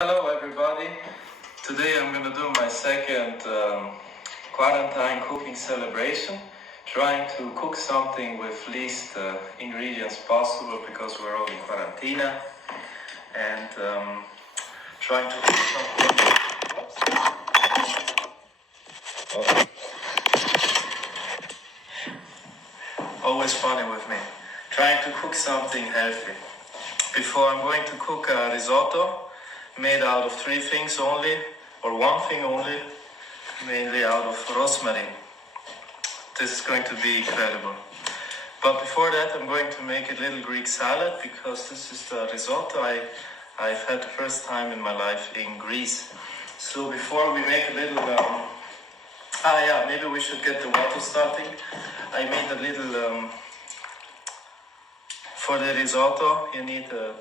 Hello everybody. Today I'm gonna do my second quarantine cooking celebration, trying to cook something with least ingredients possible because we're all in quarantine, and trying to cook something. Oh. Always funny with me. Trying to cook something healthy. Before I'm going to cook a risotto made out of three things only, or one thing only, mainly out of rosmarino. This is going to be incredible. But before that, I'm going to make a little Greek salad because this is the risotto I've had the first time in my life in Greece. So before we make a little, maybe we should get the water starting. I made a little, for the risotto, you need to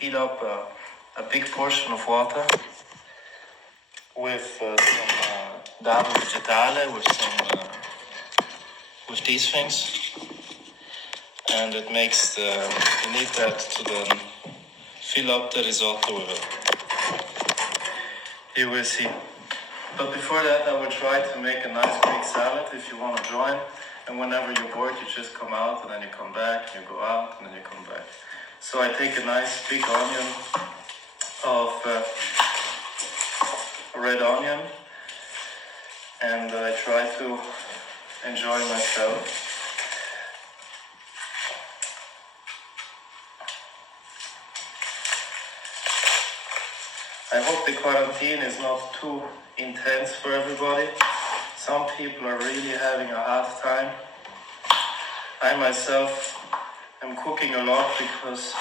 heat up a big portion of water with some dado vegetale, with these things, and it makes you need that to then fill up the risotto with it. You will see. But before that, I will try to make a nice Greek salad if you want to join. And whenever you're bored, you just come out and then you come back, you go out and then you come back. So I take a nice big onion of red onion, and I try to enjoy myself. I hope the quarantine is not too intense for everybody. Some people are really having a hard time. I myself am cooking a lot because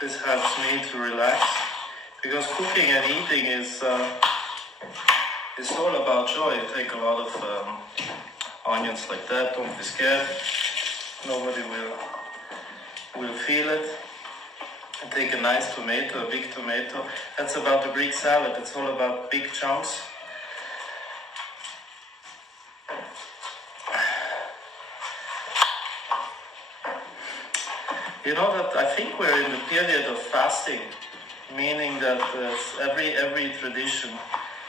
this helps me to relax. Because cooking and eating is all about joy. You take a lot of onions like that. Don't be scared. Nobody will feel it. And take a nice tomato, a big tomato. That's about the Greek salad. It's all about big chunks. You know that I think we're in the period of fasting, meaning that every tradition,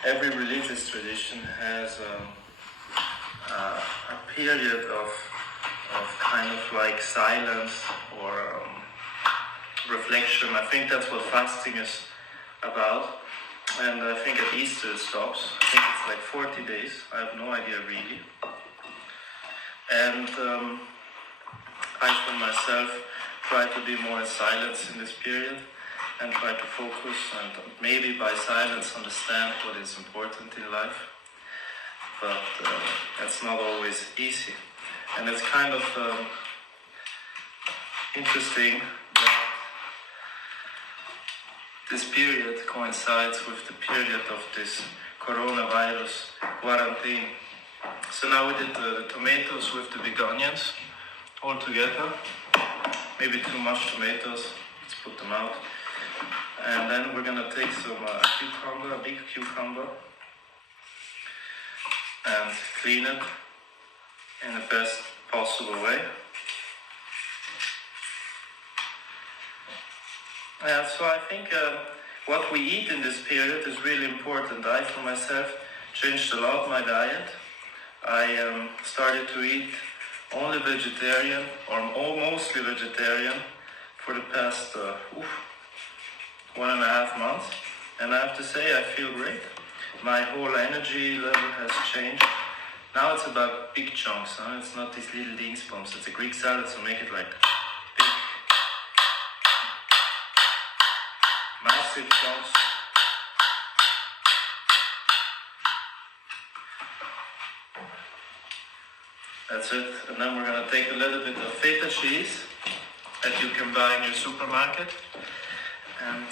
every religious tradition has a period of kind of like silence or reflection. I think that's what fasting is about. And I think at Easter it stops. I think it's like 40 days. I have no idea really. And I for myself try to be more in silence in this period and try to focus and maybe by silence understand what is important in life. But that's not always easy. And it's kind of interesting that this period coincides with the period of this coronavirus quarantine. So now we did the tomatoes with the big onions all together. Maybe too much tomatoes, let's put them out. And then we're gonna take some cucumber, a big cucumber, and clean it in the best possible way. So I think what we eat in this period is really important. I, for myself, changed a lot my diet. I started to eat only vegetarian or mostly vegetarian for the past 1.5 months. And I have to say, I feel great. My whole energy level has changed. Now it's about big chunks, huh? It's not these little dingsbums. It's a Greek salad, so make it like big, massive chunks. That's it. And then we're going to take a little bit of feta cheese that you can buy in your supermarket. And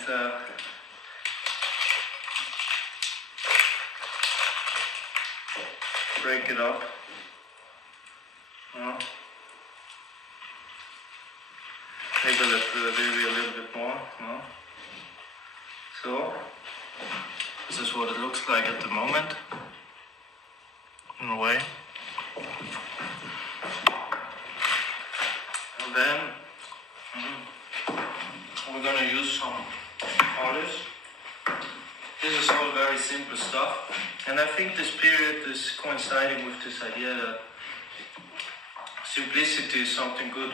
break it up. Maybe a little bit more. So, this is what it looks like at the moment, in a way. And then we're going to use some olives. this is all very simple stuff, and I think this period is coinciding with this idea that simplicity is something good.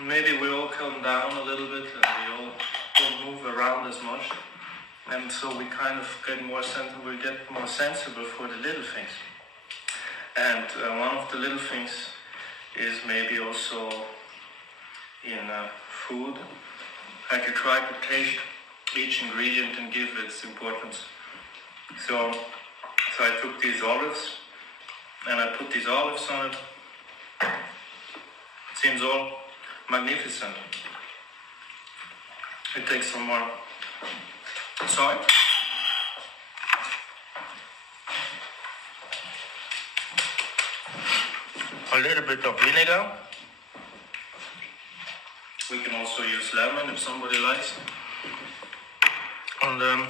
Maybe we all calm down a little bit and we all don't move around as much, and so we kind of get more sensible for the little things. And one of the little things is maybe also in food. I could try to taste each ingredient and give its importance. So I took these olives and I put these olives on it. It seems all magnificent. It takes some more salt. A little bit of vinegar. We can also use lemon if somebody likes. And then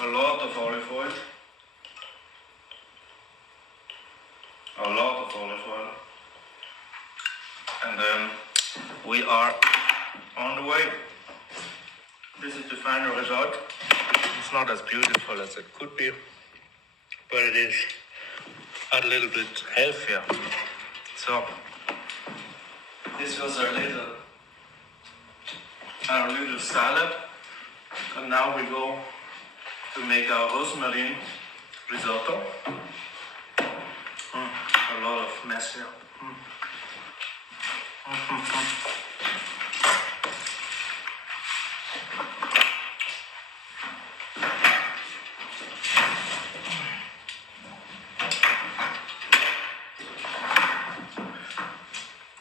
a lot of olive oil. A lot of olive oil. And then we are on the way. This is the final result. It's not as beautiful as it could be, but it is a little bit healthier. So this was our little salad, and now we go to make our Rosmarino risotto. A lot of mess here.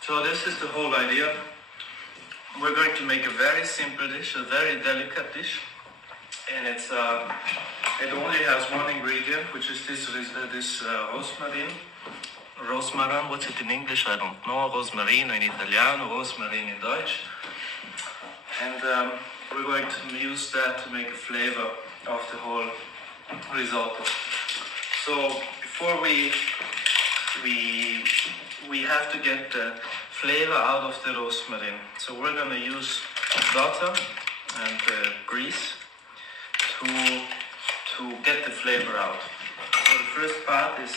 So this is the whole idea. We're going to make a very simple dish, a very delicate dish, and it only has one ingredient, which is this rosmarino. Rosmarin, what's it in English? I don't know. Rosmarino in Italiano, rosmarino in Deutsch. And we're going to use that to make a flavor of the whole risotto. So before we have to get the flavor out of the rosmarino. So we're going to use butter and grease to get the flavor out. So the first part is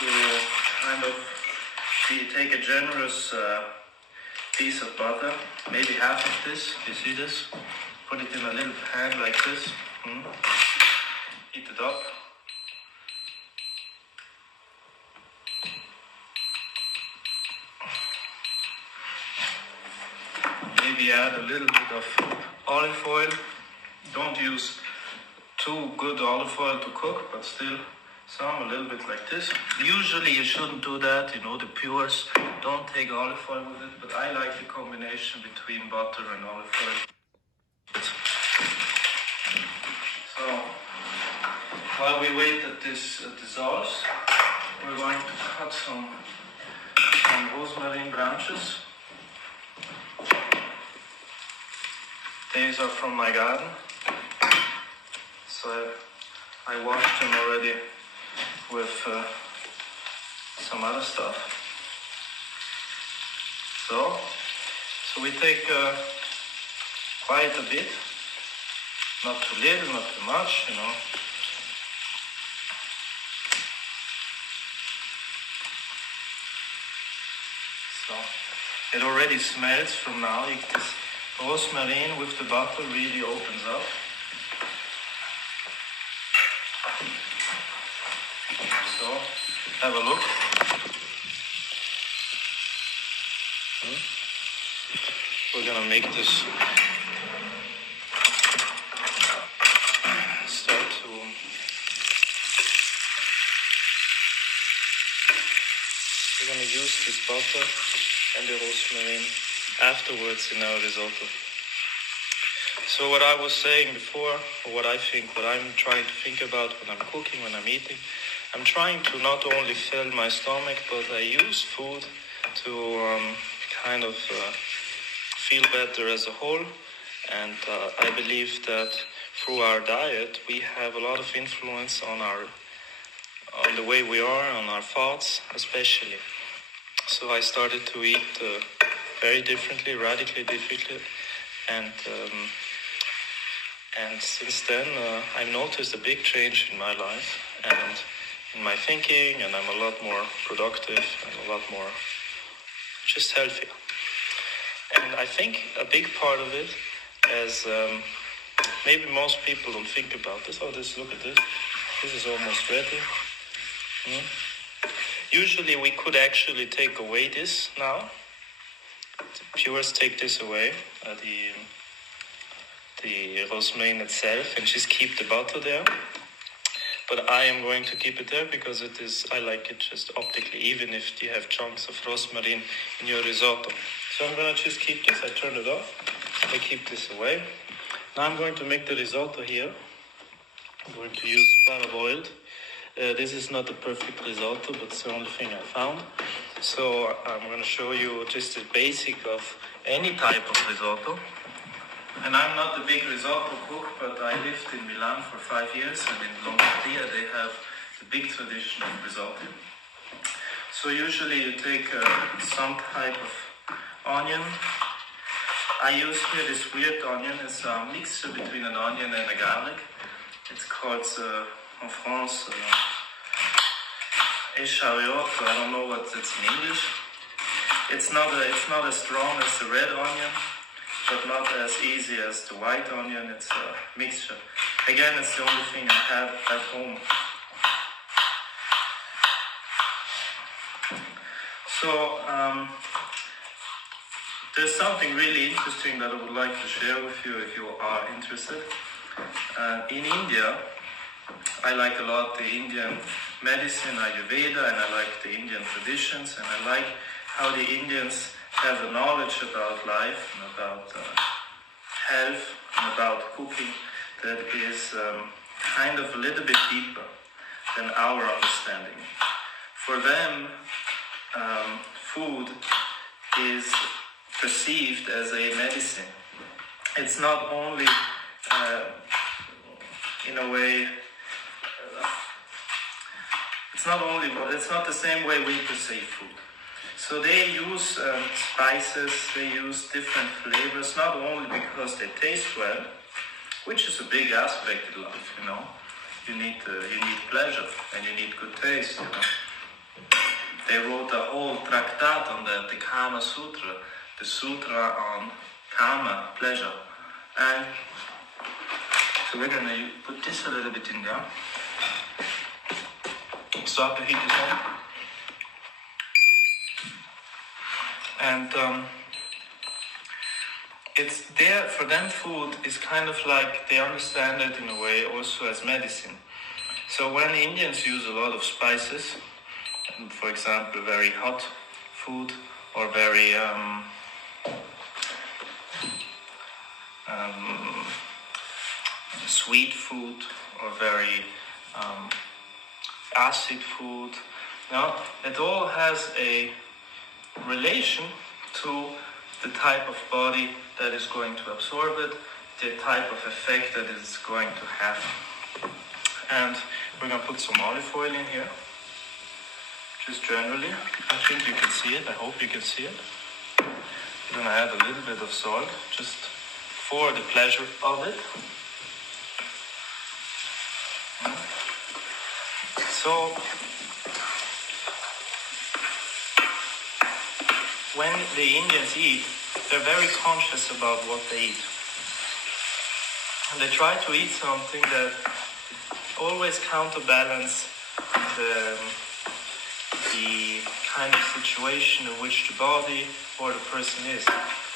to kind of take a generous piece of butter, maybe half of this. You see this? Put it in a little pan like this. Heat it up. Maybe add a little bit of olive oil. Don't use too good olive oil to cook, but still some, a little bit like this. Usually you shouldn't do that, the pures don't take olive oil with it, but I like the combination between butter and olive oil. So while we wait that this dissolves, we're going to cut some rosemary branches. These are from my garden, so I washed them already with some other stuff. So we take quite a bit, not too little, not too much, So it already smells from now. This rosmarino with the butter really opens up. So have a look. We're gonna make this start to we're gonna use this butter and the rosmarino afterwards in our risotto. So what I was saying before, or what I'm trying to think about when I'm cooking, when I'm eating, I'm trying to not only fill my stomach, but I use food to kind of feel better as a whole. And I believe that through our diet, we have a lot of influence on the way we are, on our thoughts especially. So I started to eat radically differently, and And since then, I've noticed a big change in my life and in my thinking, and I'm a lot more productive and a lot more just healthier. And I think a big part of it is maybe most people don't think about this. Oh, look at this. This is almost ready. Usually we could actually take away this now. The purists take this away, the rosmarine itself, and just keep the butter there. But I am going to keep it there because I like it just optically, even if you have chunks of rosmarine in your risotto. So I'm going to just keep this. I turn it off. I keep this away. Now I'm going to make the risotto here. I'm going to use parboiled. This is not a perfect risotto, but it's the only thing I found. So I'm going to show you just the basic of any type of risotto. And I'm not a big risotto cook, but I lived in Milan for 5 years, and in Lombardia they have the big tradition of risotto. So usually you take some type of onion. I use here this weird onion. It's a mixture between an onion and a garlic. It's called, en France, échalote. I don't know what it's in English. It's not as strong as the red onion, but not as easy as the white onion. It's a mixture. Again, it's the only thing I have at home. So there's something really interesting that I would like to share with you if you are interested. In India, I like a lot the Indian medicine, Ayurveda, and I like the Indian traditions, and I like how the Indians have a knowledge about life and about health and about cooking that is kind of a little bit deeper than our understanding. For them, food is perceived as a medicine. It's not only, in a way, it's not the same way we perceive food. So they use spices, they use different flavors, not only because they taste well, which is a big aspect in life, you know. You need pleasure and you need good taste, you know. They wrote a whole tractate on that, the Kama Sutra, the Sutra on Kama, pleasure. And so we're going to put this a little bit in there. Start to heat this on. And it's there, for them food is kind of like, they understand it in a way also as medicine. So when Indians use a lot of spices, for example, very hot food or very sweet food or very acid food, it all has a relation to the type of body that is going to absorb it, the type of effect that it's going to have. And we're going to put some olive oil in here. Just generally, I think you can see it, I hope you can see it. We're going to add a little bit of salt, just for the pleasure of it. So, when the Indians eat, they're very conscious about what they eat. And they try to eat something that always counterbalance the kind of situation in which the body or the person is.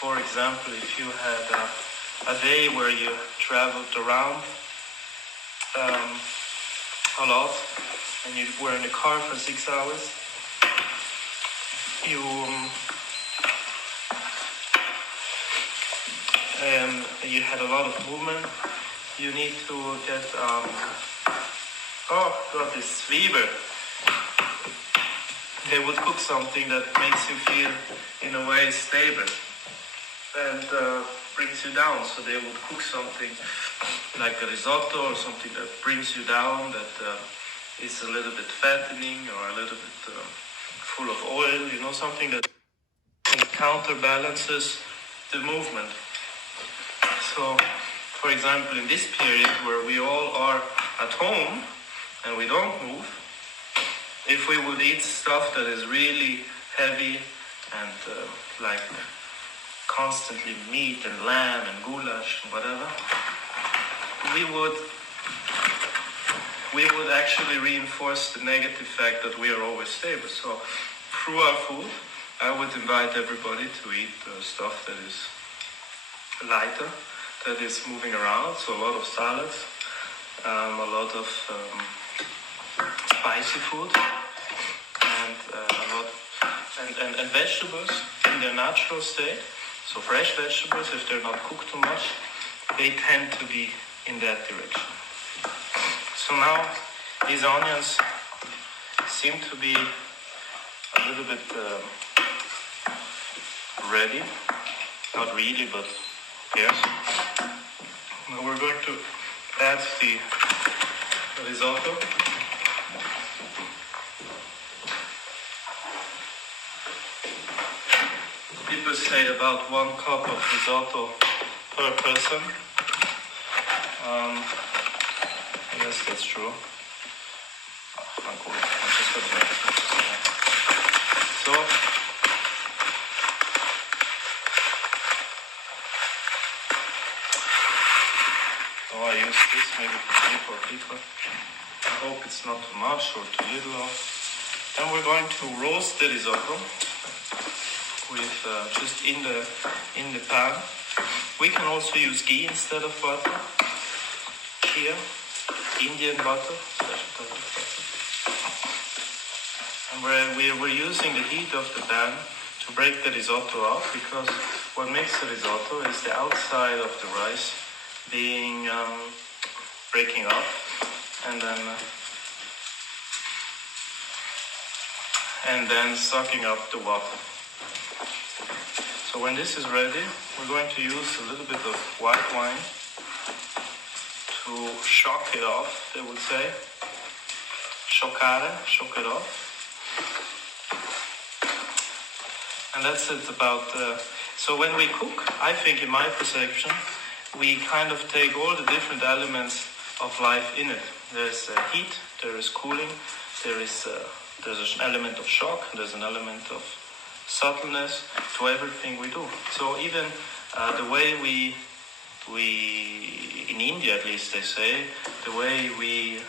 For example, if you had a day where you traveled around a lot and you were in the car for 6 hours, you had a lot of movement, you need to get, got this fever. They would cook something that makes you feel, in a way, stable and brings you down. So they would cook something like a risotto or something that brings you down, that is a little bit fattening or a little bit full of oil, you know, something that counterbalances the movement. So for example, in this period where we all are at home and we don't move, if we would eat stuff that is really heavy and like constantly meat and lamb and goulash and whatever, we would actually reinforce the negative fact that we are always stable. So through our food, I would invite everybody to eat stuff that is lighter, that is moving around. So a lot of salads, a lot of spicy food, and and vegetables in their natural state. So fresh vegetables, if they're not cooked too much, they tend to be in that direction. So now these onions seem to be a little bit ready. Not really, but yes. Now we're going to add the risotto. People say about 1 cup of risotto per person. I guess that's true. So, I use this maybe for people. I hope it's not too much or too little. Then we're going to roast the risotto with just in the pan. We can also use ghee instead of butter. Here, Indian butter, special type of butter. And we're using the heat of the pan to break the risotto up, because what makes the risotto is the outside of the rice being breaking up, and then sucking up the water. So when this is ready, we're going to use a little bit of white wine to shock it off, they would say. Shock it off. And that's it about... So when we cook, I think in my perception, we kind of take all the different elements of life in it. There's heat, there is cooling, there's an element of shock, there's an element of subtleness to everything we do. So even the way we in India at least they say, the way we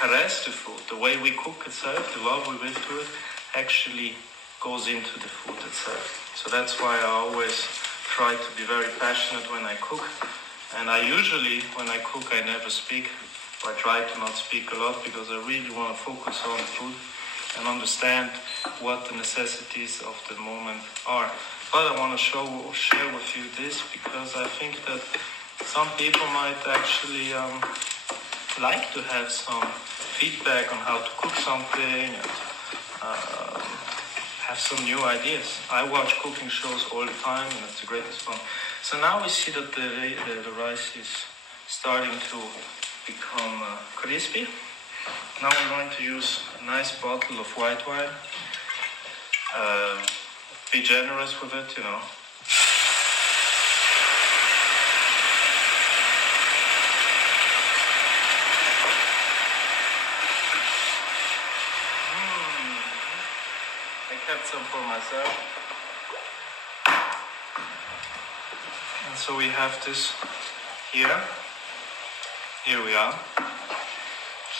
caress the food, the way we cook itself, the love we give to it, actually goes into the food itself. So that's why I always try to be very passionate when I cook. And I usually, when I cook, I never speak. I try to not speak a lot, because I really want to focus on the food and understand what the necessities of the moment are. But I want to share with you this, because I think that some people might actually like to have some feedback on how to cook something and have some new ideas. I watch cooking shows all the time, and it's the greatest fun. So now we see that the rice is starting to become crispy. Now we're going to use a nice bottle of white wine. Be generous with it, you know. I kept some for myself. And so we have this here. Here we are.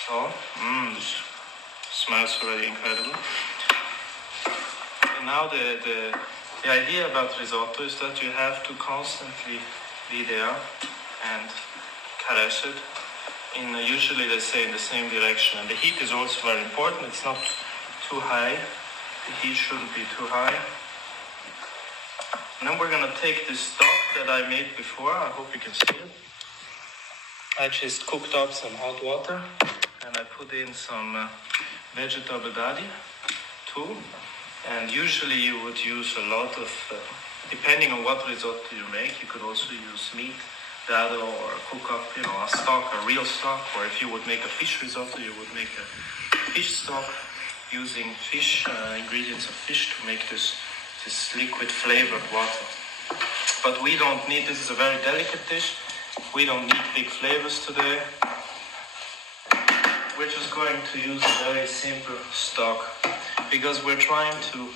So, this smells already incredible. And now the idea about risotto is that you have to constantly be there and caress it. Usually they say in the same direction. And the heat is also very important. It's not too high. The heat shouldn't be too high. And then we're going to take this stock that I made before. I hope you can see it. I just cooked up some hot water, and I put in some vegetable daddy too. And usually you would use a lot of, depending on what risotto you make, you could also use meat, dado, or cook up, a stock, a real stock. Or if you would make a fish risotto, you would make a fish stock using fish, ingredients of fish to make this liquid flavored water. But we don't need, this is a very delicate dish, we don't need big flavors today. We're just going to use a very simple stock because we're trying to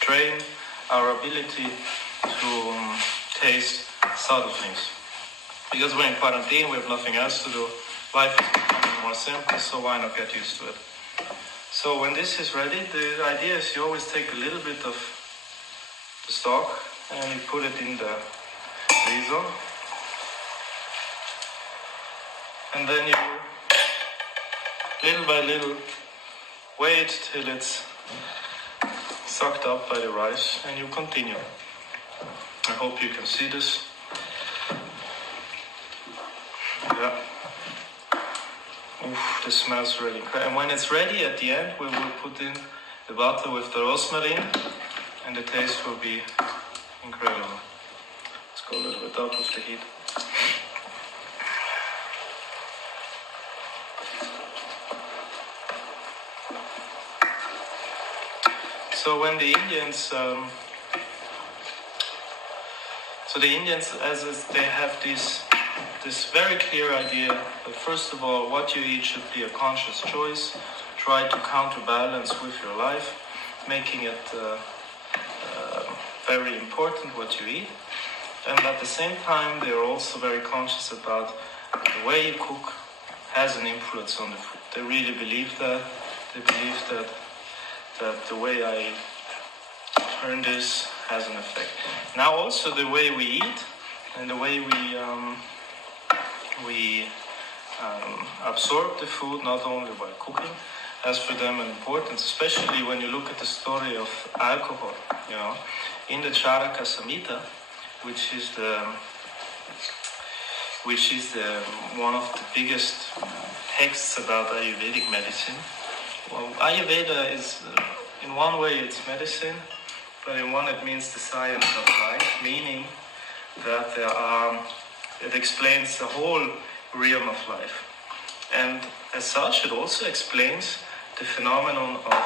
train our ability to taste subtle things. Because we're in quarantine, we have nothing else to do. Life is becoming more simple, so why not get used to it? So when this is ready, the idea is you always take a little bit of the stock and you put it in the freezer. And then you, little by little, wait till it's sucked up by the rice and you continue. I hope you can see this. Yeah. Oof, this smells really good. And when it's ready at the end, we will put in the butter with the rosmarino and the taste will be incredible. Let's go a little bit up with the heat. So when the Indians, they have this very clear idea that first of all, what you eat should be a conscious choice. Try to counterbalance with your life, making it very important what you eat. And at the same time, they are also very conscious about the way you cook has an influence on the food. They really believe that. They believe that the way I turn this has an effect. Now also the way we eat and the way we absorb the food, not only by cooking, has for them an importance, especially when you look at the story of alcohol. You know, in the Charaka Samhita, which is the one of the biggest texts about Ayurvedic medicine. Well, Ayurveda is, in one way, it's medicine, but in one it means the science of life, meaning that it explains the whole realm of life. And as such, it also explains the phenomenon of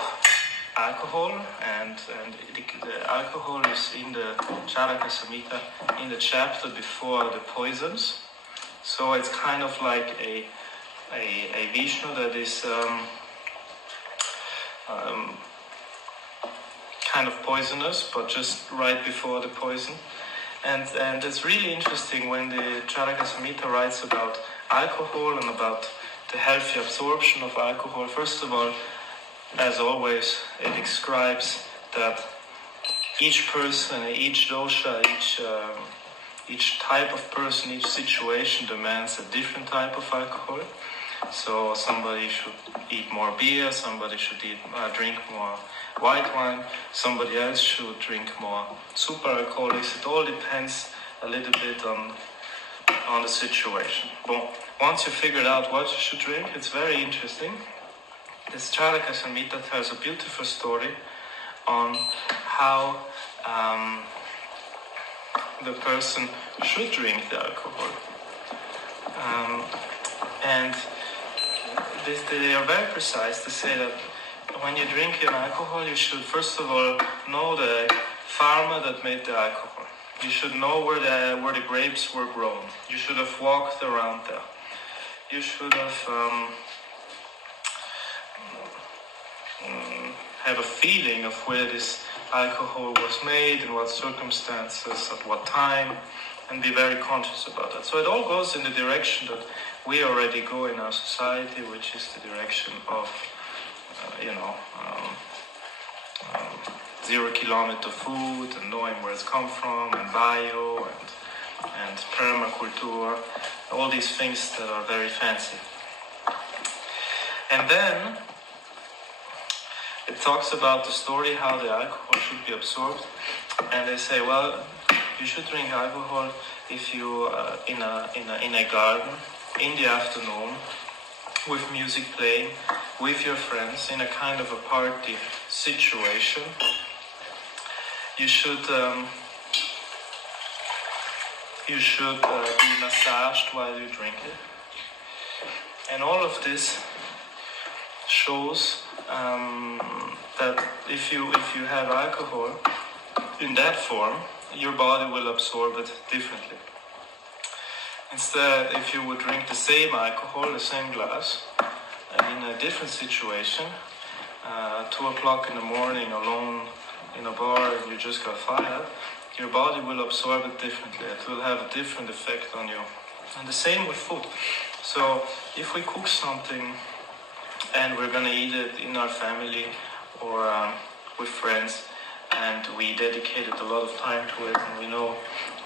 alcohol, and the alcohol is in the Charaka Samhita, in the chapter before the poisons. So it's kind of like a Vishnu that is kind of poisonous, but just right before the poison. And it's really interesting when the Charaka Samhita writes about alcohol and about the healthy absorption of alcohol. First of all, as always, it describes that each person, each dosha, each type of person, each situation demands a different type of alcohol. So somebody should eat more beer, somebody should drink more white wine, somebody else should drink more super alcoholics. It all depends a little bit on the situation. But once you figured out what you should drink, it's very interesting. This Charaka Samhita tells a beautiful story on how the person should drink the alcohol. And they are very precise to say that when you drink your alcohol, you should first of all know the farmer that made the alcohol. You should know where the grapes were grown. You should have walked around there. You should have a feeling of where this alcohol was made, in what circumstances, at what time, and be very conscious about that. So it all goes in the direction that we already go in our society, which is the direction of, 0-kilometer food and knowing where it's come from, and bio and permaculture, all these things that are very fancy. And then it talks about the story how the alcohol should be absorbed, and they say, well, you should drink alcohol if you in a garden in the afternoon with music playing with your friends in a kind of a party situation. You should be massaged while you drink it, and all of this shows that if you have alcohol, in that form, your body will absorb it differently. Instead, if you would drink the same alcohol, the same glass, in a different situation, 2 o'clock in the morning alone in a bar and you just got fired, your body will absorb it differently. It will have a different effect on you. And the same with food. So if we cook something and we're going to eat it in our family or with friends, and we dedicated a lot of time to it, and we know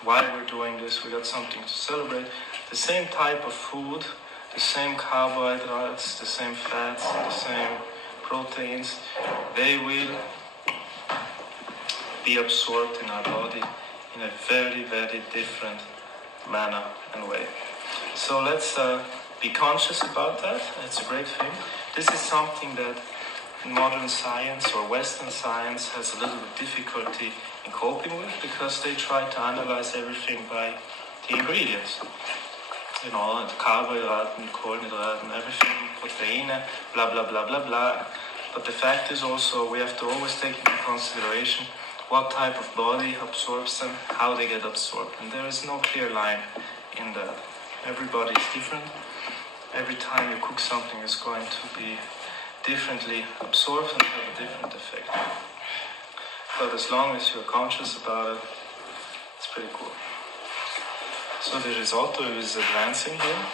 why we're doing this, we got something to celebrate, the same type of food, the same carbohydrates, the same fats, the same proteins, they will be absorbed in our body in a very, very different manner and way. So let's be conscious about that. It's a great thing. This is something that modern science or Western science has a little bit difficulty in coping with, because they try to analyze everything by the ingredients. You know, carbohydrate, kohlenhydrate, and everything, protein, blah, blah, blah, blah, blah. But the fact is also we have to always take into consideration what type of body absorbs them, how they get absorbed. And there is no clear line in that. Everybody is different. Every time you cook something is going to be differently absorbed and have a different effect. But as long as you're conscious about it, it's pretty cool. So the risotto is advancing here.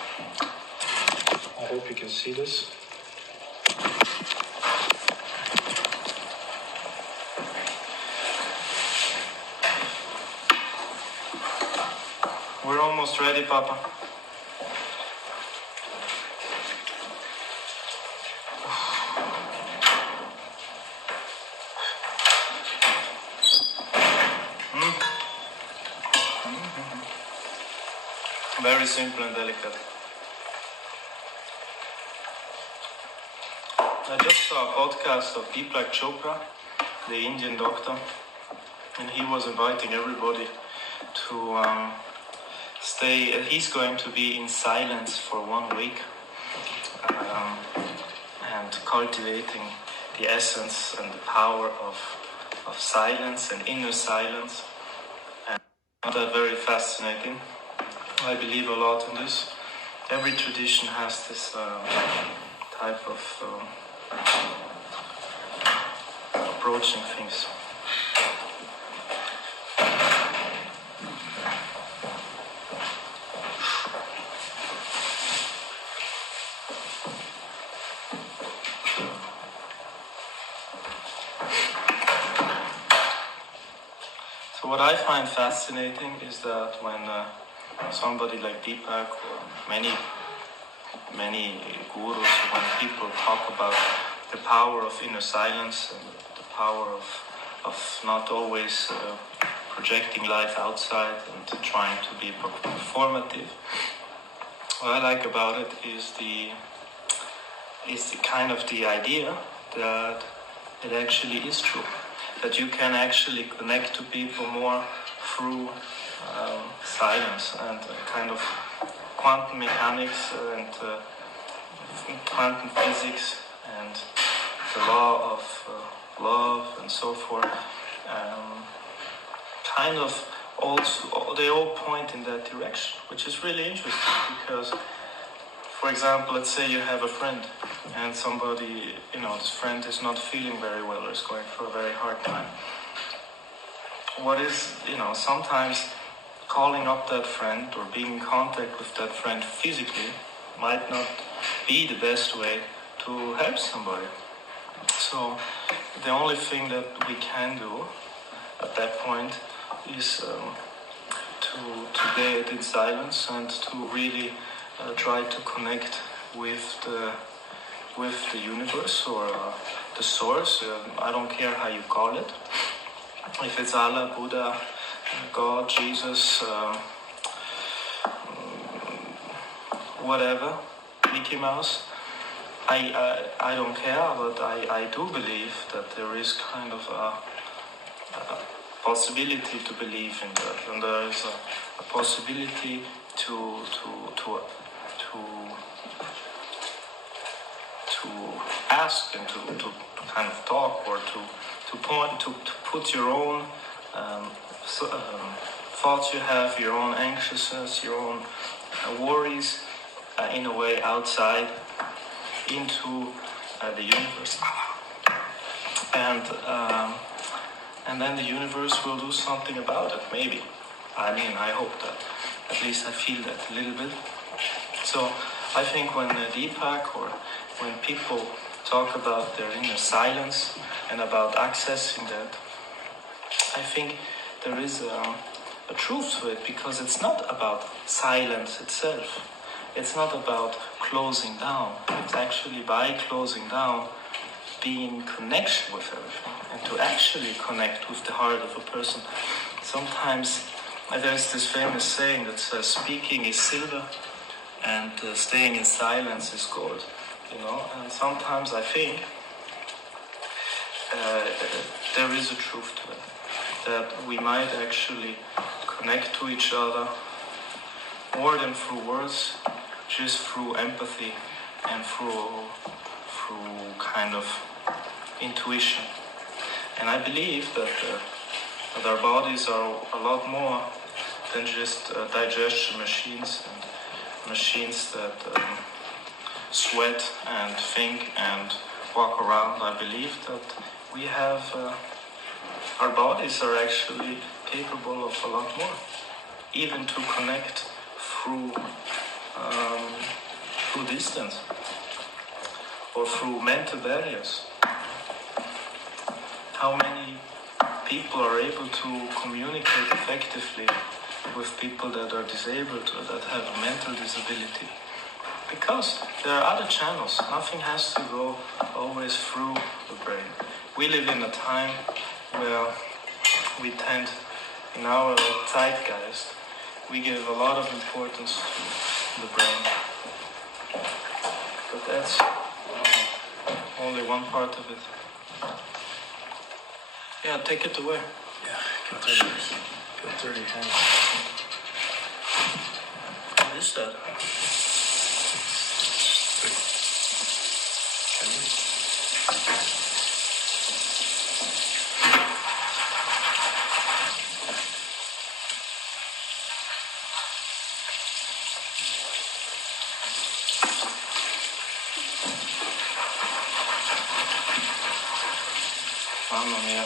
I hope you can see this. We're almost ready, Papa. Very simple and delicate. I just saw a podcast of Deepak Chopra, the Indian doctor, and he was inviting everybody to stay. He's going to be in silence for 1 week and cultivating the essence and the power of silence and inner silence. And I found that very fascinating. I believe a lot in this. Every tradition has this type of approaching things. So what I find fascinating is that when somebody like Deepak or many gurus, when people talk about the power of inner silence and the power of not always projecting life outside and trying to be performative, what I like about it is the kind of the idea that it actually is true, that you can actually connect to people more through silence and kind of quantum mechanics and quantum physics and the law of love and so forth. Kind of also, they all point in that direction, which is really interesting because, for example, let's say you have a friend and somebody, this friend is not feeling very well or is going through a very hard time. What is, sometimes calling up that friend or being in contact with that friend physically might not be the best way to help somebody. So the only thing that we can do at that point is to get in silence and to really try to connect with the universe or the source. I don't care how you call it. If it's Allah, Buddha, God, Jesus, whatever, Mickey Mouse, I don't care, but I do believe that there is kind of a possibility to believe in that, and there is a possibility to ask and to kind of talk or to put your own thoughts you have, your own anxiousness, your own worries, in a way outside into the universe, and then the universe will do something about it. Maybe. I mean, I hope that. At least I feel that a little bit. So I think when Deepak or when people talk about their inner silence and about accessing that, I think there is a truth to it, because it's not about silence itself. It's not about closing down. It's actually by closing down, being in connection with everything, and to actually connect with the heart of a person. Sometimes there's this famous saying that says, speaking is silver and staying in silence is gold. And sometimes I think there is a truth to it, that we might actually connect to each other more than through words, just through empathy and through kind of intuition. And I believe that our bodies are a lot more than just digestion machines and machines that sweat and think and walk around. I believe that we have, our bodies are actually capable of a lot more, even to connect through distance or through mental barriers. How many people are able to communicate effectively with people that are disabled or that have a mental disability? Because there are other channels. Nothing has to go always through the brain. We live in a time where we tend, in our zeitgeist, we give a lot of importance to the brain. But that's only one part of it. Yeah, take it away. Yeah, got 30 hands. What is that? Mamma mia.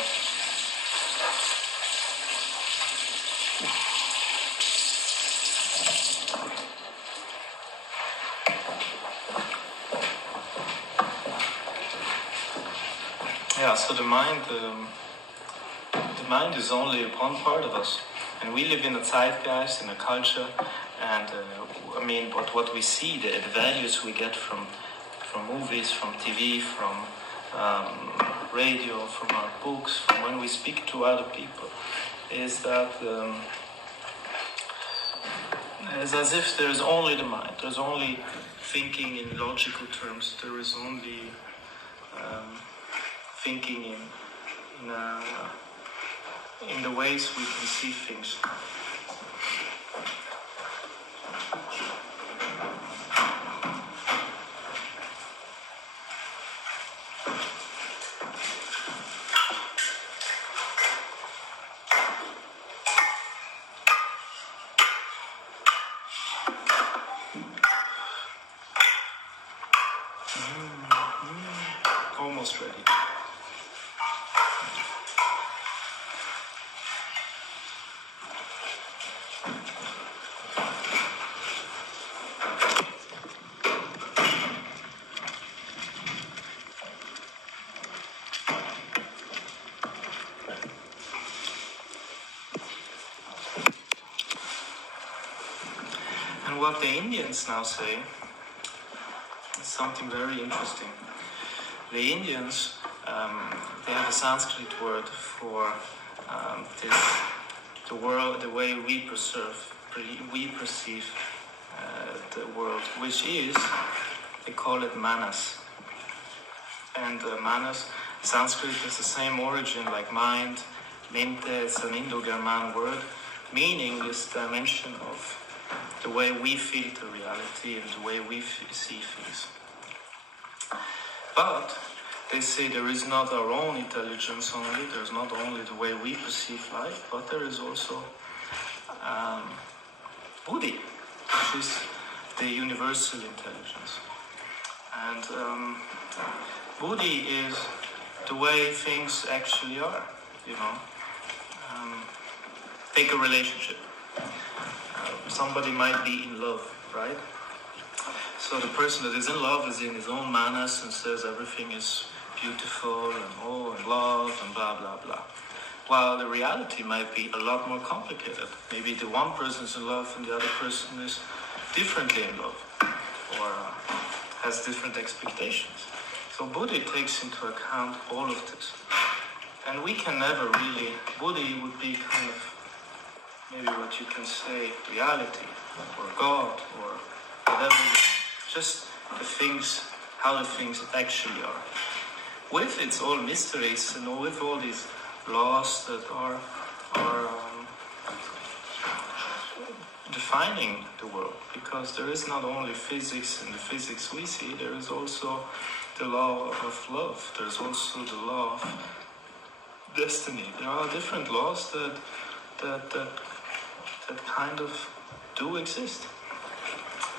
Yeah, so the mind is only one part of us, and we live in a zeitgeist, in a culture, and what we see, the values we get from movies, from TV, from radio, from our books, from when we speak to other people, is that it's as if there is only the mind. There's only thinking in logical terms. There is only thinking in the ways we can see things. Almost ready. And what the Indians now say is something very interesting. The Indians, they have a Sanskrit word for the world, the way we perceive the world, which is, they call it manas. And manas, Sanskrit has the same origin like mind, mente. It's an Indo-German word, meaning this dimension of the way we filter reality and the way we see things. But they say there is not our own intelligence only, there's not only the way we perceive life, but there is also Buddhi, which is the universal intelligence. And Buddhi is the way things actually are, you know. Take a relationship. Somebody might be in love, right? So the person that is in love is in his own manas and says everything is beautiful and love and blah blah blah. While the reality might be a lot more complicated. Maybe the one person is in love and the other person is differently in love, or has different expectations. So Buddhi takes into account all of this. And we can never really, Buddhi would be kind of maybe what you can say reality, or God, or whatever, just the things, how the things actually are. With its all mysteries and with all these laws that are defining the world, because there is not only physics and the physics we see, there is also the law of love, there's also the law of destiny. There are different laws that kind of do exist.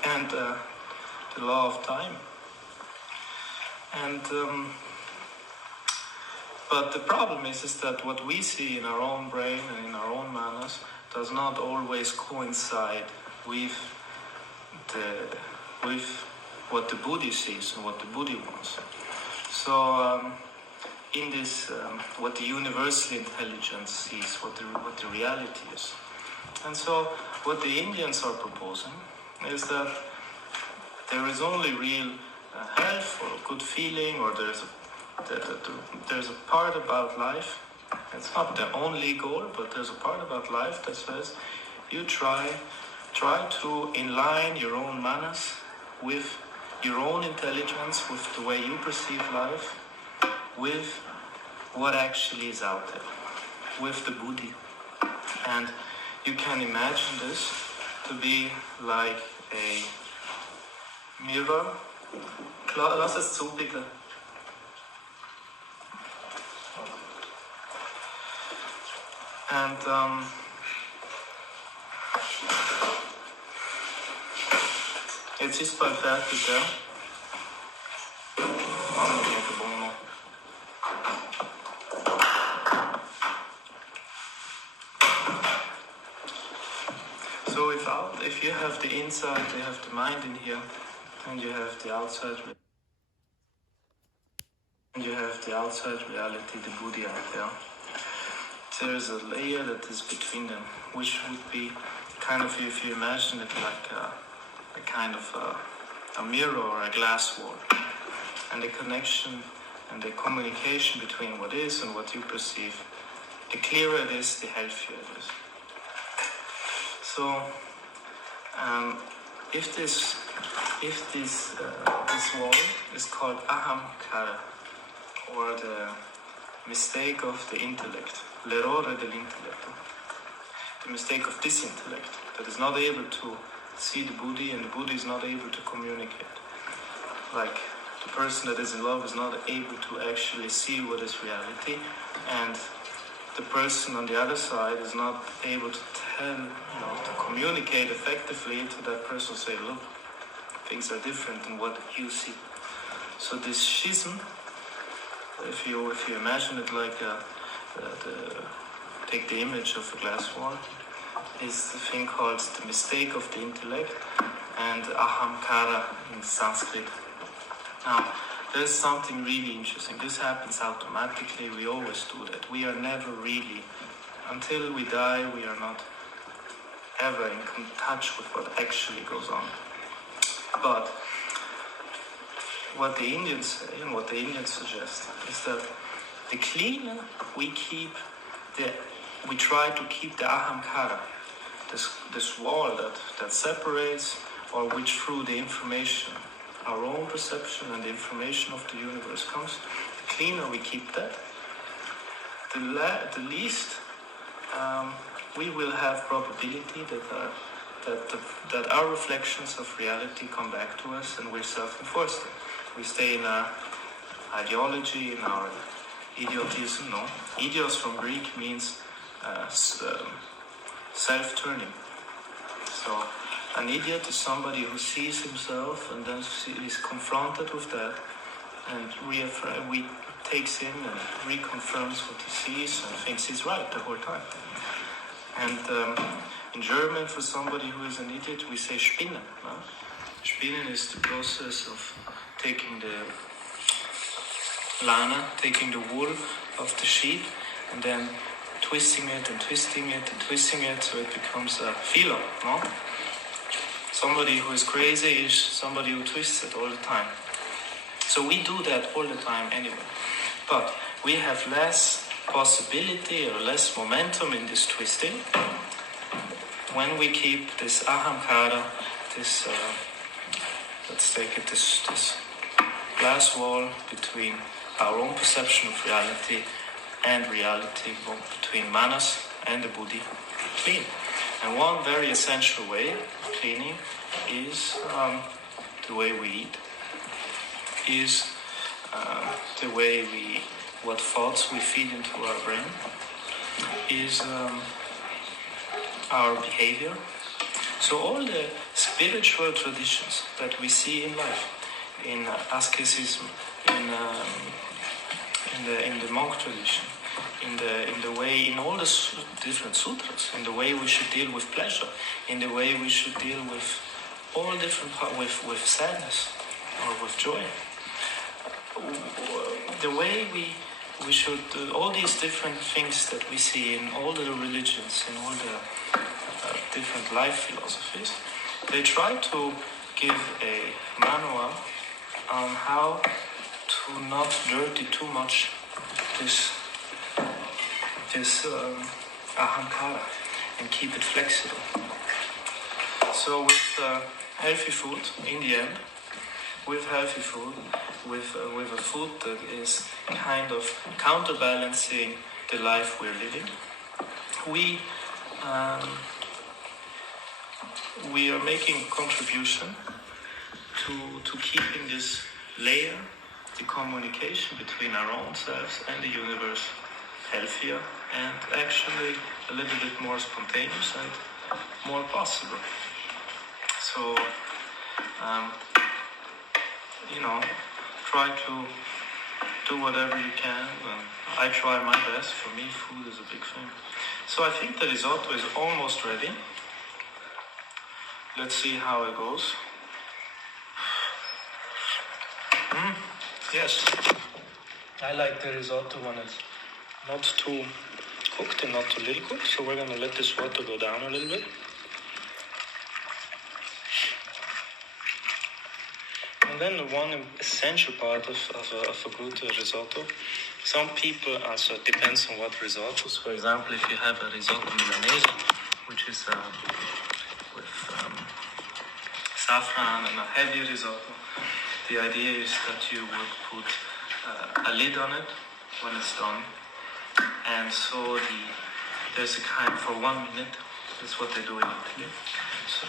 And the law of time. And but the problem is that what we see in our own brain and in our own manas does not always coincide with what the Buddhi sees and what the Buddhi wants. So in this, what the universal intelligence sees, what the reality is. And so what the Indians are proposing is that there is only real health or good feeling, or there's a part about life. It's not the only goal, but there's a part about life that says you try to align your own manas with your own intelligence, with the way you perceive life, with what actually is out there, with the Buddhi. And you can imagine this to be like a mirror. Lass es zu, bitte. And jetzt ist bald fertig, ja? So if you have the inside, you have the mind in here, and you have the outside, reality, the Buddhi out there. There is a layer that is between them, which would be kind of, if you imagine it like a kind of a mirror or a glass wall, and the connection and the communication between what is and what you perceive, the clearer it is, the healthier it is. So, if this wall is called ahamkara, or the mistake of the intellect, l'errore dell'intelletto, the mistake of this intellect that is not able to see the Buddhi, and the Buddhi is not able to communicate. Like the person that is in love is not able to actually see what is reality, and the person on the other side is not able to tell, to communicate effectively to that person, say, look, things are different than what you see. So this schism, if you imagine it like take the image of a glass wall, is the thing called the mistake of the intellect, and ahamkara in Sanskrit. Now, there's something really interesting. This happens automatically. We always do that. We are never really, until we die, we are not ever in touch with what actually goes on. But what the Indians say and what the Indians suggest is that the cleaner we try to keep the ahamkara, this wall that separates, or which through the information, our own perception and the information of the universe comes, the cleaner we keep that, the least we will have probability that our reflections of reality come back to us, and we're self-enforcing. We stay in a ideology, in our idiotism. No, idios from Greek means self-turning. So an idiot is somebody who sees himself and then is confronted with that and takes in and reconfirms what he sees and thinks he's right the whole time. And in German, for somebody who is an idiot, we say spinnen. No? Spinnen is the process of taking the lana, taking the wool of the sheep, and then twisting it and twisting it and twisting it so it becomes a filo. No? Somebody who is crazy is somebody who twists it all the time. So we do that all the time anyway. But we have less possibility or less momentum in this twisting when we keep this ahamkara, this let's take it this glass wall between our own perception of reality and reality, between manas and the buddhi, clean. And one very essential way of cleaning is the way we eat, is the way what thoughts we feed into our brain, is our behavior. So all the spiritual traditions that we see in life, in asceticism, in the monk tradition, in the way, in all the different sutras, in the way we should deal with pleasure, in the way we should deal with all different with sadness or with joy, the way we should all these different things that we see in all the religions, in all the different life philosophies, they try to give a manual on how to not dirty too much this ahamkara and keep it flexible. So with healthy food, in the end, with healthy food, with a food that is kind of counterbalancing the life we're living, we are making a contribution to keeping this layer, the communication between our own selves and the universe, healthier and actually a little bit more spontaneous and more possible. So, try to do whatever you can. I try my best. For me, food is a big thing. So I think the risotto is almost ready. Let's see how it goes. Yes, I like the risotto when it's not too cooked and not too little cooked. So we're going to let this water go down a little bit. And then the one essential part of a good risotto, some people, also it depends on what risottos. For example, if you have a risotto milanese, which is with saffron and a heavy risotto, the idea is that you would put a lid on it when it's done. And so there's a kind for 1 minute, that's what they do in Italy. So